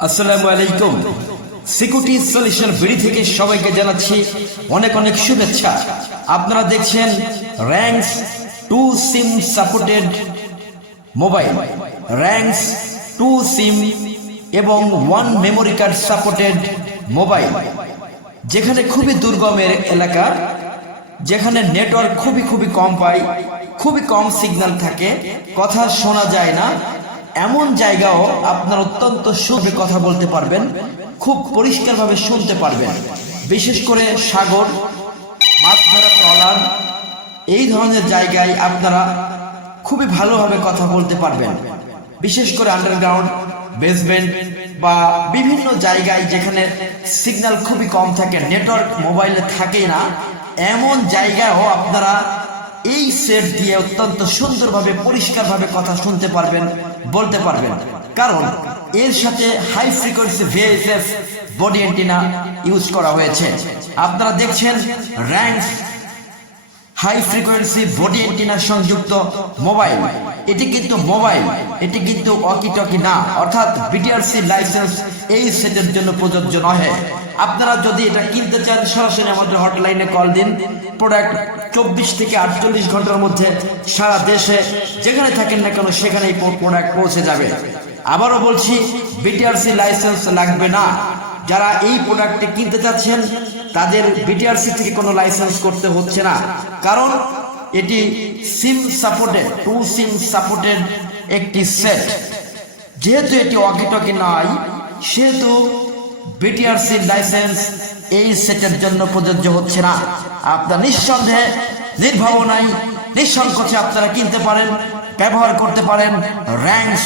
আসসালামু আলাইকুম। Security solution BD থেকে সবাইকে জানাচ্ছি অনেক অনেক শুভেচ্ছা। আপনারা দেখছেন ranks 2 SIM supported mobile, ranks 2 সিম এবং 1 মেমোরি কার্ড সাপোর্টেড মোবাইল, যেখানে খুবই দুর্গম এলাকা, যেখানে নেটওয়ার্ক খুবই কম পায়, খুবই কম সিগন্যাল থাকে, কথা শোনা যায় না, এমন জায়গাও আপনার অত্যন্ত সুন্দর কথা বলতে পারবেন, খুব পরিষ্কারভাবে শুনতে পারবেন। বিশেষ করে সাগর, মাছ ধরা ট্রলার, এই ধরনের জায়গায় আপনারা খুবই ভালোভাবে কথা বলতে পারবেন। বিশেষ করে আন্ডারগ্রাউন্ড, বেসমেন্ট বা বিভিন্ন জায়গায় যেখানে সিগন্যাল খুবই কম থাকে, নেটওয়ার্ক মোবাইলে থাকেই না, এমন জায়গায়ও আপনারা এই সেট দিয়ে অত্যন্ত সুন্দরভাবে পরিষ্কারভাবে কথা শুনতে পারবেন, বলতে পারবেন। কারণ এর সাথে high frequency VHF body antenna use করা হয়েছে। আপনারা দেখছেন র্যাঙ্কস হাই ফ্রিকোয়েন্সি বডি অ্যান্টেনা সংযুক্ত মোবাইল। এটি কিন্তু মোবাইল, এটি কিন্তু ওয়াকি টকি না, অর্থাৎ বিটিআরসি লাইসেন্স এই সেটের জন্য প্রযোজ্য নয়। আপনারা যদি এটা কিনতে চান সরাসরি আমাদের হটলাইনে কল দিন। প্রোডাক্ট 24 থেকে 48 ঘন্টার মধ্যে সারা দেশে যেখানে থাকেন না কেন সেখানেই প্রোডাক্ট পৌঁছে যাবে। আবারও বলছি, বিটিআরসি লাইসেন্স লাগবে না। যারা এই প্রোডাক্টটি কিনতে চাচ্ছেন তাদের বিটিআরসি থেকে কোনো লাইসেন্স করতে হচ্ছে না, কারণ এটি সিম সাপোর্টেড, 2 সিম সাপোর্টেড একটি সেট। যেহেতু এটি ওয়াকি টকি নয়, সেহেতু বিটিআরসি লাইসেন্স এই সেটের জন্য প্রযোজ্য হচ্ছে না। আপনার নিঃসন্দেহে, নির্ভাবনায়, নিঃসংকোচে আপনারা কিনতে পারেন, ব্যবহার করতে পারেন র্যাঙ্কস